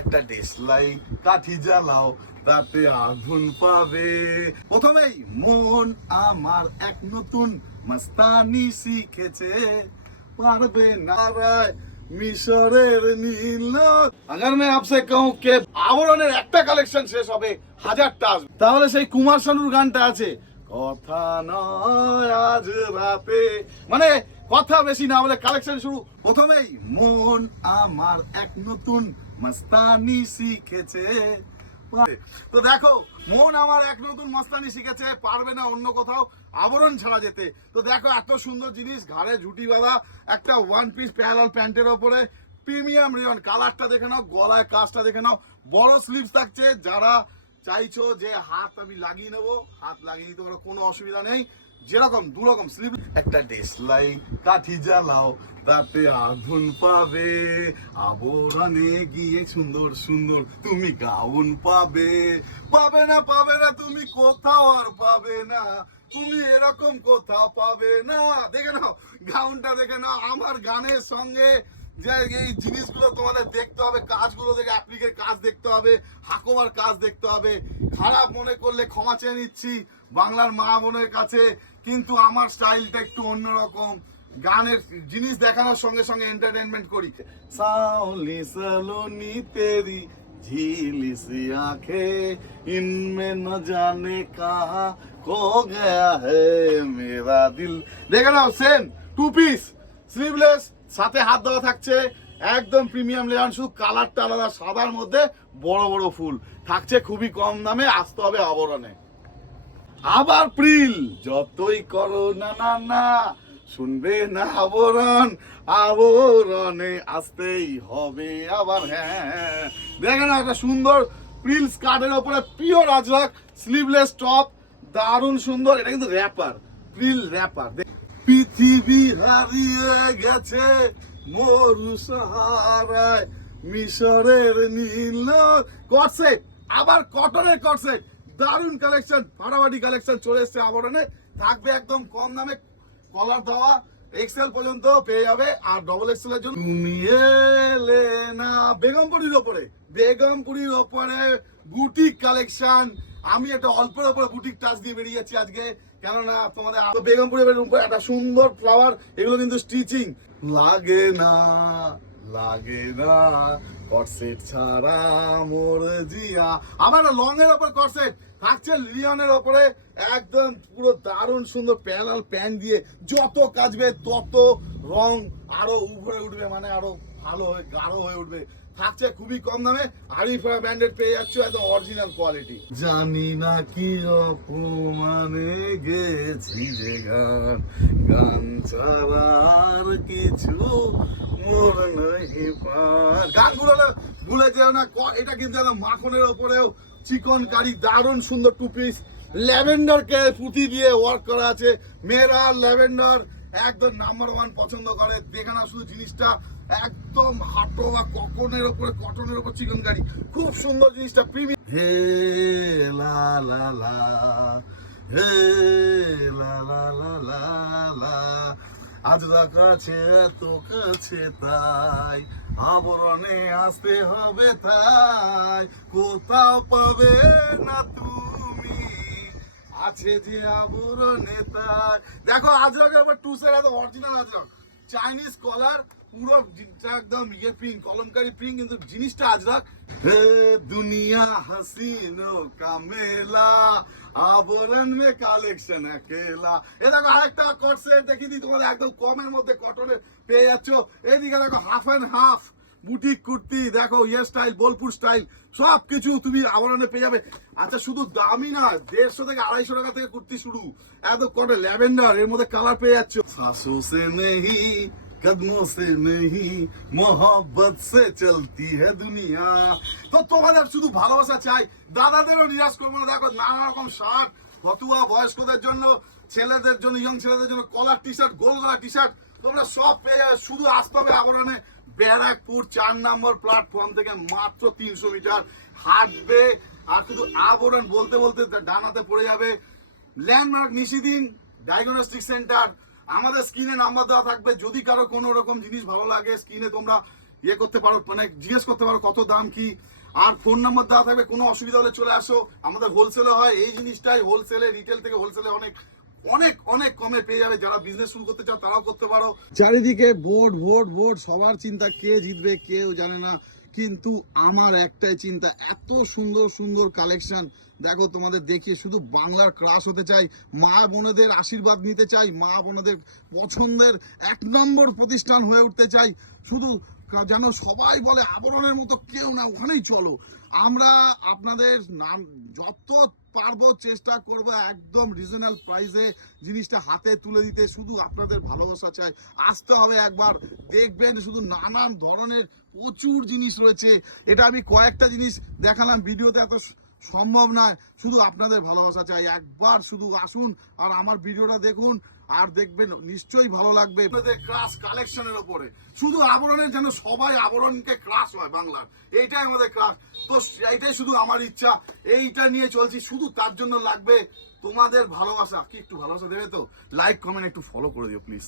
একটা দেশলাই কাঠি জ্বালাও তাতে আগুন পাবে। প্রথমেই মন আমার এক নতুন মস্তানি শিখেছে, পারবে না রায় মিশরের নীল। अगर मैं आपसे कहूं कि আবরণের একটা কালেকশন শেষ হবে হাজারটা আসবে, তাহলে সেই কুমার শানুর গানটা আছে, কথা নয় আজ রাতে, মানে কথা বেশি না বলে কালেকশন শুরু। প্রথমেই মন আমার এক নতুন মস্তানি শিখেছে। তো দেখো, মন আমার এক নতুন মস্তানি শিখেছে, পারবে না অন্য কোথাও আবরণ ছাড়া যেতে। তো দেখো এত সুন্দর জিনিস, ঘাড়ে ঝুটি বাঁধা একটা ওয়ান পিস প্যারালাল প্যান্টের ওপরে প্রিমিয়াম রিয়ন, কালারটা দেখে নাও, গলায় কাজটা দেখে নাও, বড় স্লিভস থাকছে। যারা চাইছো যে হাত আমি লাগিয়ে নেবো, হাত লাগিয়ে নিতে পারো, কোনো অসুবিধা নেই। যেরকম দুরকম স্লিভ, একটা দেশলাই কাঠি জ্বালাও তাতে আগুন পাবে, আবরণে গিয়ে সুন্দর সুন্দর তুমি গাউন পাবে। পাবে না তুমি কোথাও আর পাবে না, তুমি এরকম কোথাও পাবে না। দেখে নাও গাউনটা, দেখে নাও। আমার গানের সঙ্গে যে এই জিনিসগুলো তোমাদের দেখতে হবে, কাজগুলো দেখে অ্যাপ্লিকের কাজ দেখতে হবে, হাকোবার কাজ দেখতে হবে। খারাপ মনে করলে ক্ষমা চেয়ে নিচ্ছি বাংলার মা বোনের কাছে, কিন্তু আমার স্টাইলটা একটু অন্যরকম। গানের জিনিস দেখানোর সঙ্গে সঙ্গে এন্টারটেনমেন্ট করি। सावली सलोनी तेरी झीली सी आंखें, इनमें न जाने कहाँ खो गया है मेरा दिल। দেখে নাও, সেম টু পিস স্লিভলেস, সাথে হাত দেওয়া থাকছে, একদম প্রিমিয়াম লেয়ার, শুধু কালারটা আলাদা, সাদার মধ্যে বড় বড় ফুল থাকছে, খুবই কম দামে। আসতে হবে আবরণে। আবার প্রিল যতই করো না না না, শুনবে না আবরণ, আবরণে আসতেই হবে আবার। হ্যাঁ দেখেন একটা সুন্দর প্রিল স্কার্টের ওপরে পিওর আজরাক স্লিভলেস টপ, দারুণ সুন্দর। এটা কিন্তু র্যাপার, প্রিল র্যাপার। পৃথিবী হারিয়ে গেছে মরু সাহারায়, মিশরের নীল। কটসেট, আবার কটনের কটসেট, দারুণ কালেকশন, ফাটাফাটি কালেকশন চলে এসছে আবরণে। থাকবে একদম কম দামে, কলার দেওয়া, এক্সেল পর্যন্ত পেয়ে যাবে। আর ডবল এক্সেল এর জন্য তুমি এলে না, বেগমপুরীর ওপরে, বেগমপুরীর ওপরে বুটিক কালেকশন। আমি একটা অল্পের ওপরে বুটিক টাচ দিয়ে বেরিয়ে যাচ্ছি আজকে, কেননা তোমাদের বেগমপুরের উপরে একটা সুন্দর ফ্লাওয়ার, এগুলো কিন্তু স্টিচিং লাগে না, লাগে না কটসেট ছাড়া মোর জিয়া। আবার লং এর ওপর কটসেট থাকছে লিওনের ওপরে, একদম পুরো দারুণ সুন্দর প্যারালাল প্যান্ট দিয়ে, যত কাচবে তত রং আরো উভরে উঠবে, মানে আরো ভালো হয়ে গাঢ় হয়ে উঠবে। থাকছে খুবই কম দামে, আরিফা ব্র্যান্ডেড পেয়ে যাচ্ছ, একদম অরিজিনাল কোয়ালিটি। জানি না কি অপমানে গেছি যে গান, গান ছাড়ার কিছু মোর নহি পার। গানগুলো ভুলে যেও না। এটা কিন্তু একদম মাখনের ওপরেও চিকন কারি, দারুণ সুন্দর টু পিস, ল্যাভেন্ডারকে পুঁতি দিয়ে ওয়ার্ক করা আছে। মেয়েরা ল্যাভেন্ডার একদম নাম্বার ওয়ান পছন্দ করে। দেখে না শুধু জিনিসটা, একদম হাটো বা কটনের ওপর চিকন কারি, খুব সুন্দর জিনিসটা, প্রিমিয়াম। হে লা লা লা, হে লা লা লা লা লা, আজ কাছে এত কাছে তাই আবরণে আসতে হবে, তাই কোথাও পাবে না তুমি, আছে যে আবরণে তাই। দেখো আজরাকের উপর টু সাইড একদম অরিজিনাল আজরাক, চাইনিজ কলার, পুরো একদম ইয়ে প্রিন্ট, কলমকারি প্রিন্ট, কিন্তু জিনিসটা আজরাক। হে দুনিয়া হাসিনো কা মেলা, আবরণ মে কালেকশন একেলা। এ দেখো আরেকটা কট সেট দেখিয়ে দিই তোমাদের, একদম কমের মধ্যে কটনের পেয়ে যাচ্ছ। এদিকে দেখো half and half boutique kurti, দেখো ইয়ে স্টাইল, বোলপুর স্টাইল, সব কিছু তুমি আবরণে পেয়ে যাবে। আচ্ছা শুধু দামি না, 150 থেকে 250 টাকা থেকে কুর্তি শুরু, একদম কটন ল্যাভেন্ডার, এর মধ্যে কালার পেয়ে যাচ্ছ। সাসু সে নেহি কদমোं से नहीं मोहब्बत से चलती है दुनिया। তো তোমাদের শুধু ভালোবাসা চাই, দাদাদেরও নিরাশ করবো না। দেখো নানা রকম শার্ট, ফতুয়া বয়স্কদের জন্য, ছেলেদের জন্য, ইয়ং ছেলেদের জন্য কলার টি শার্ট, গোল গলা টি শার্ট, তোমরা সব পেয়ে যাবে। শুধু আসতে হবে আবরণে, ব্যারাকপুর 4 নম্বর প্ল্যাটফর্ম থেকে মাত্র 300 মিটার হাঁটবে, আর শুধু আবরণ বলতে বলতে ডানাতে পড়ে যাবে। ল্যান্ডমার্ক নিশিদিন ডায়াগনস্টিক সেন্টার, আমাদের স্ক্রিনে নাম্বার দেওয়া থাকবে। যদি কারো কোনো রকম জিনিস ভালো লাগে, স্ক্রিনে তোমরা ইয়ে করতে পারো, মানে জিজ্ঞেস করতে পারো কত দাম কি। আর ফোন নাম্বার দেওয়া থাকবে, কোনো অসুবিধা হলে চলে আসো। আমাদের হোলসেলে হয় এই জিনিসটাই, হোলসেলে, রিটেল থেকে হোলসেলে অনেক অনেক অনেক কমে পেয়ে যাবে। যারা বিজনেস শুরু করতে চাও তারাও করতে পারো। চারিদিকে ভোট ভোট ভোট, সবার চিন্তা কে জিতবে কেউ জানে না, কিন্তু আমার একটাই চিন্তা, এত সুন্দর সুন্দর কালেকশন দেখো, তোমাদের দেখিয়ে শুধু বাংলার ক্রাশ হতে চাই, মা বোনেদের আশীর্বাদ নিতে চাই, মা বোনেদের পছন্দের 1 নম্বর প্রতিষ্ঠান হয়ে উঠতে চাই। শুধু যেন সবাই বলে আবরণের মতো কেউ না, ওখানেই চলো। আমরা আপনাদের যত পারবো চেষ্টা করবো একদম রিজনেবল প্রাইসে জিনিসটা হাতে তুলে দিতে। শুধু আপনাদের ভালোবাসা চাই, আসতে হবে একবার, দেখবেন শুধু নানান ধরনের প্রচুর জিনিস রয়েছে। এটা আমি কয়েকটা জিনিস দেখালাম, ভিডিওতে এত সম্ভব নয়, শুধু আপনাদের ভালোবাসা চাই। একবার শুধু আসুন আর আমার ভিডিওটা দেখুন, আর দেখবেন নিশ্চয়ই ভালো লাগবে। ক্রাশ কালেকশনের ওপরে শুধু আবরণের, যেন সবাই আবরণকে ক্রাশ হয় বাংলার, এইটাই আমাদের ক্রাশ। তো এইটাই শুধু আমার ইচ্ছা, এইটা নিয়ে চলছি। শুধু তার জন্য লাগবে তোমাদের ভালোবাসা। কি একটু ভালোবাসা দেবে তো? লাইক কমেন্ট একটু ফলো করে দিও প্লিজ।